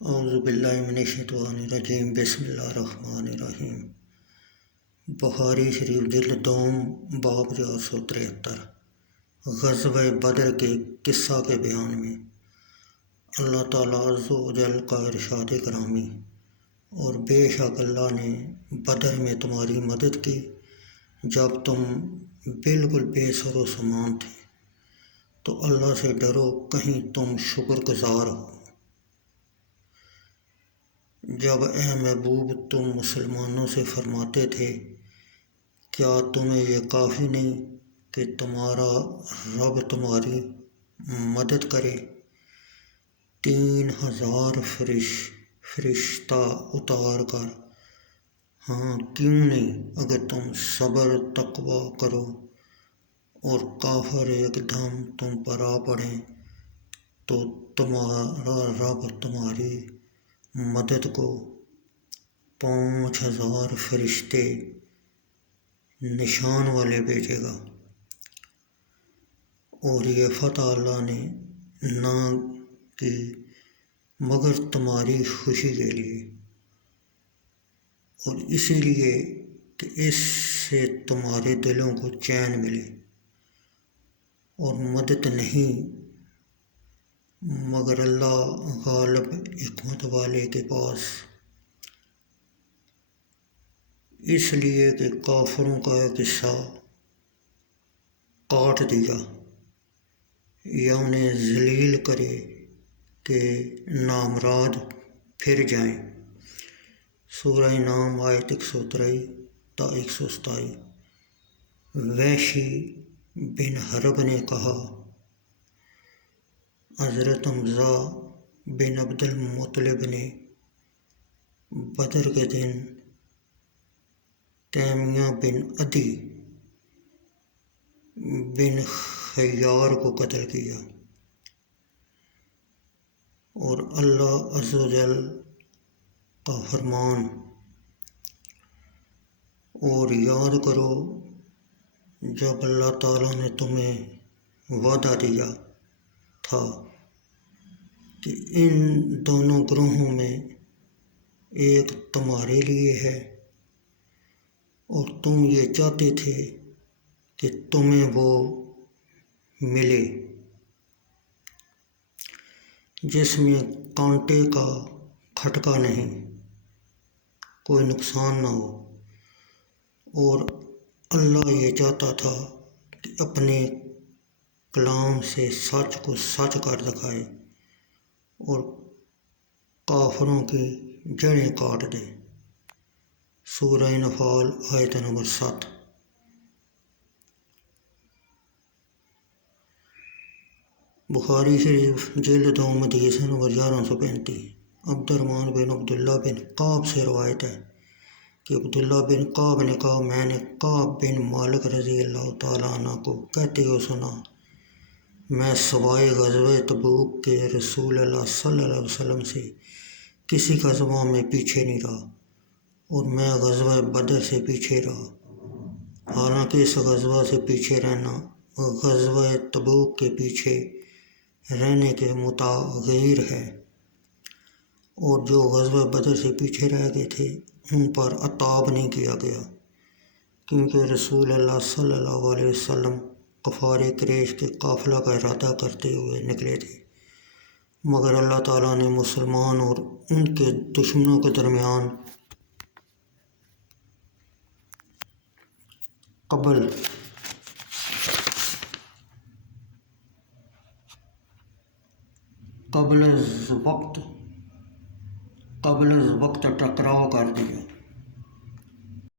اعوذ باللہ من الشیطان الرجیم بسم اللہ الرحمن الرحیم۔ بخاری شریف جلد دوم باب 473 غزوہ بدر کے قصہ کے بیان میں اللہ تعالیٰ عز و جل کا ارشاد گرامی، اور بے شک اللہ نے بدر میں تمہاری مدد کی جب تم بالکل بے سر و سامان تھے، تو اللہ سے ڈرو کہیں تم شکر گزار ہو۔ جب اے محبوب تم مسلمانوں سے فرماتے تھے کیا تمہیں یہ کافی نہیں کہ تمہارا رب تمہاری مدد کرے، 3000 فرشتہ اتار کر؟ ہاں کیوں نہیں، اگر تم صبر تقوی کرو اور کافر ایک دم تم پر آ پڑیں تو تمہارا رب تمہاری مدد کو 5000 فرشتے نشان والے بھیجے گا، اور یہ فتح اللہ نے نہ کی مگر تمہاری خوشی کے لیے، اور اسی لیے کہ اس سے تمہارے دلوں کو چین ملے، اور مدد نہیں مگر اللہ غالب حکمت والے کے پاس، اس لیے کہ کافروں کا ایک حصہ کاٹ دیا یا انہیں ذلیل کرے کہ نامراد پھر جائیں۔ سورہ نام آیت 123 تا 127۔ وحشی بن حرب نے کہا، حضرت حمزہ بن عبد المطلب نے بدر کے دن تیمیہ بن عدی بن خیار کو قتل کیا، اور اللہ عز و جل کا فرمان، اور یاد کرو جب اللہ تعالیٰ نے تمہیں وعدہ دیا تھا کہ ان دونوں گروہوں میں ایک تمہارے لیے ہے، اور تم یہ چاہتے تھے کہ تمہیں وہ ملے جس میں کانٹے کا کھٹکا نہیں، کوئی نقصان نہ ہو، اور اللہ یہ چاہتا تھا کہ اپنے کلام سے سچ کو سچ کر دکھائے اور کافروں کی جڑیں کاٹ دے۔ سورہ نفال آیت نمبر 7۔ بخاری شریف جلد دوم حدیث نمبر 1135۔ عبد الرحمن بن عبداللہ بن کعب سے روایت ہے کہ عبداللہ بن کعب نے کہا، میں نے کعب بن مالک رضی اللہ تعالیٰ عنہ کو کہتے ہوئے سنا، میں سوائے غزوہ تبوک کے رسول اللہ صلی اللہ علیہ وسلم سے کسی غزوہ میں پیچھے نہیں رہا، اور میں غزوہ بدر سے پیچھے رہا، حالانکہ اس غزوہ سے پیچھے رہنا غزوہ تبوک کے پیچھے رہنے کے متغیر ہے، اور جو غزوہ بدر سے پیچھے رہ گئے تھے ان پر عتاب نہیں کیا گیا، کیونکہ رسول اللہ صلی اللہ علیہ وسلم کفار قریش کے قافلہ کا ارادہ کرتے ہوئے نکلے تھے، مگر اللہ تعالیٰ نے مسلمان اور ان کے دشمنوں کے درمیان قبل از وقت ٹکراؤ کر دیا۔